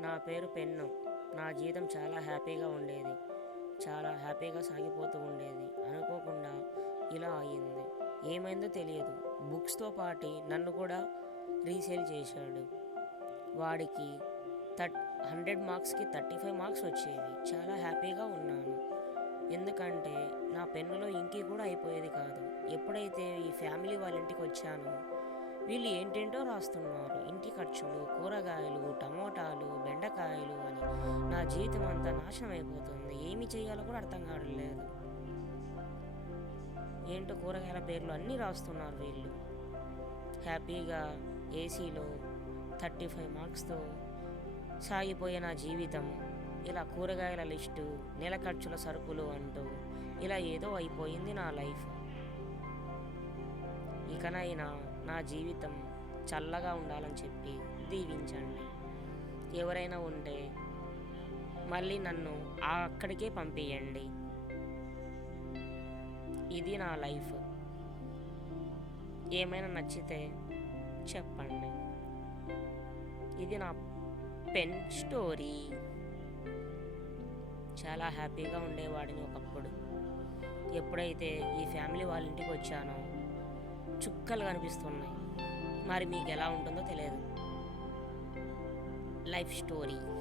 నా పేరు పెన్ను. నా జీవితం చాలా హ్యాపీగా ఉండేది. చాలా హ్యాపీగా సాగిపోతూ ఉండేది. అనుకోకుండా ఇలా అయింది. ఏమైందో తెలియదు. బుక్స్తో పాటు నన్ను కూడా రీసేల్ చేశాడు. వాడికి 100 మార్క్స్కి 35 మార్క్స్ వచ్చేవి. చాలా హ్యాపీగా ఉన్నాను. ఎందుకంటే నా పెన్నులో ఇంకి కూడా అయిపోయేది కాదు. ఎప్పుడైతే ఈ ఫ్యామిలీ వాళ్ళ ఇంటికి వచ్చానో వీళ్ళు ఏంటేంటో రాస్తున్నారు. ఇంటి ఖర్చులు, కూరగాయలు, టమోటాలు, బెండకాయలు అని నా జీవితం అంతా నాశనం అయిపోతుంది. ఏమి చేయాలో కూడా అర్థం కావట్లేదు. ఏంటో కూరగాయల పేర్లు అన్నీ రాస్తున్నారు వీళ్ళు. హ్యాపీగా ఏసీలో 35 మార్క్స్తో సాగిపోయే నా జీవితం ఇలా కూరగాయల లిస్టు, నెల ఖర్చుల సరుకులు అంటూ ఇలా ఏదో అయిపోయింది నా లైఫ్. ఇకనైనా నా జీవితం చల్లగా ఉండాలని చెప్పి దీవించండి. ఎవరైనా ఉంటే మళ్ళీ నన్ను అక్కడికే పంపించండి. ఇది నా లైఫ్. ఏమైనా నచ్చితే చెప్పండి. ఇది నా పెన్ స్టోరీ. చాలా హ్యాపీగా ఉండేవాడిని ఒకప్పుడు. ఎప్పుడైతే ఈ ఫ్యామిలీ వాళ్ళ ఇంటికి వచ్చానో చుక్కలు కనిపిస్తున్నాయి. మరి మీకు ఎలా ఉంటుందో తెలియదు. Life story.